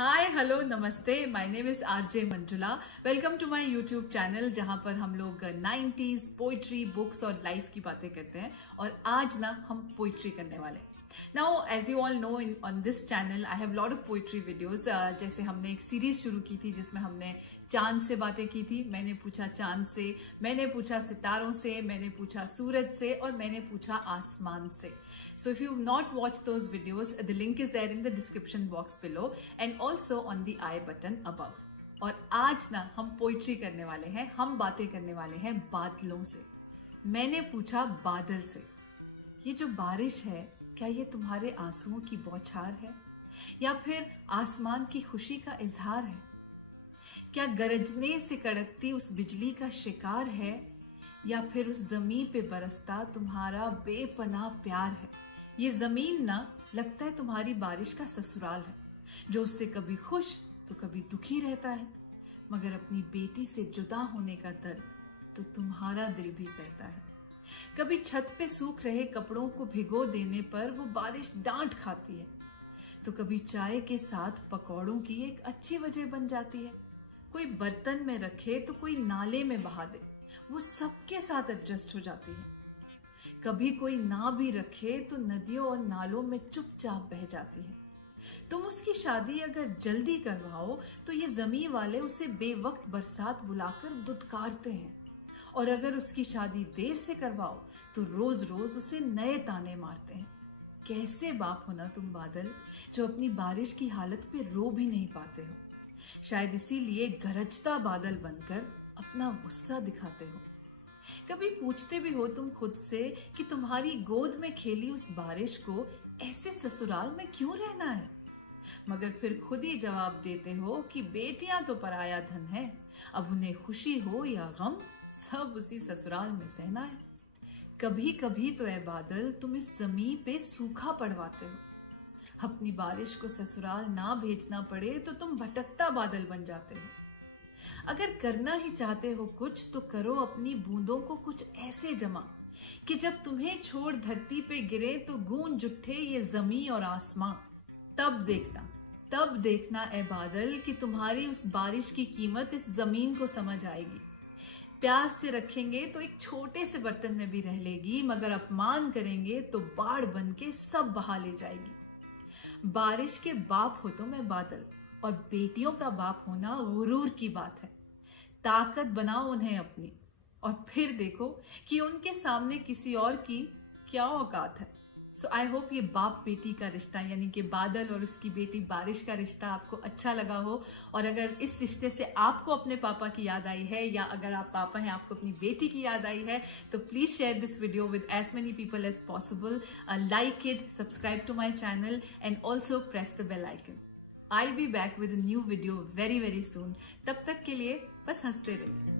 हाय hello नमस्ते, my name is RJ Manjula. Welcome to my YouTube channel जहां पर हम लोग 90s पोइट्री, बुक्स और लाइफ की बातें करते हैं। और आज ना हम पोइट्री करने वाले हैं। Now as you all know on this channel I have lot of poetry videos. जैसे हमने एक सीरीज शुरू की थी जिसमें हमने चांद से बातें की थी। मैंने पूछा चांद से, मैंने पूछा सितारों से, मैंने पूछा सूरज से और मैंने पूछा आसमान से। So if you've not watched those videos, the link is there in the description box below and also on the I button above. और आज ना हम पोइट्री करने वाले हैं, हम बातें करने वाले हैं बादलों से। मैंने पूछा बादल से, ये जो बारिश है क्या ये तुम्हारे आंसुओं की बौछार है या फिर आसमान की खुशी का इजहार है? क्या गरजने से कड़कती उस बिजली का शिकार है या फिर उस जमीन पे बरसता तुम्हारा बेपनाह प्यार है? ये जमीन ना लगता है तुम्हारी बारिश का ससुराल है, जो उससे कभी खुश तो कभी दुखी रहता है, मगर अपनी बेटी से जुदा होने का दर्द तो तुम्हारा दिल भी सहता है। कभी छत पे सूख रहे कपड़ों को भिगो देने पर वो बारिश डांट खाती है, तो कभी चाय के साथ पकौड़ों की एक अच्छी वजह बन जाती है। कोई बर्तन में रखे तो कोई नाले में बहा दे, वो सबके साथ एडजस्ट हो जाती है। कभी कोई ना भी रखे तो नदियों और नालों में चुपचाप बह जाती है। तुम उसकी शादी अगर जल्दी करवाओ तो ये जमीन वाले उसे बेवक्त बरसात बुलाकर दुत्कारते हैं, और अगर उसकी शादी देर से करवाओ तो रोज रोज उसे नए ताने मारते हैं। कैसे बाप हो ना तुम बादल, जो अपनी बारिश की हालत पे रो भी नहीं पाते हो। शायद इसीलिए गरजता बादल बनकर अपना गुस्सा दिखाते हो। कभी पूछते भी हो तुम खुद से कि तुम्हारी गोद में खेली उस बारिश को ऐसे ससुराल में क्यों रहना है, मगर फिर खुद ही जवाब देते हो कि बेटियां तो पराया धन है, अब उन्हें खुशी हो या गम सब उसी ससुराल में सहना है। कभी कभी तो ऐ बादल तुम इस जमीन पे सूखा पड़वाते हो। अपनी बारिश को ससुराल ना भेजना पड़े तो तुम भटकता बादल बन जाते हो। अगर करना ही चाहते हो कुछ तो करो अपनी बूंदों को कुछ ऐसे जमा कि जब तुम्हें छोड़ धरती पे गिरे तो गूंज उठे ये जमीन और आसमां। तब देखना ए बादल कि तुम्हारी उस बारिश की कीमत इस जमीन को समझ आएगी। प्यार से रखेंगे तो एक छोटे से बर्तन में भी रह लेगी, मगर अपमान करेंगे तो बाढ़ बन के सब बहा ले जाएगी। बारिश के बाप हो तुम ए बादल, और बेटियों का बाप होना गुरूर की बात है। ताकत बनाओ उन्हें अपनी, और फिर देखो कि उनके सामने किसी और की क्या औकात है। सो आई होप ये बाप बेटी का रिश्ता यानी कि बादल और उसकी बेटी बारिश का रिश्ता आपको अच्छा लगा हो। और अगर इस रिश्ते से आपको अपने पापा की याद आई है, या अगर आप पापा हैं आपको अपनी बेटी की याद आई है, तो please share this video with as many people as possible. Like it, subscribe to my channel and also press the bell icon. I'll be back with a new video very soon. तब तक के लिए बस हंसते रहिए।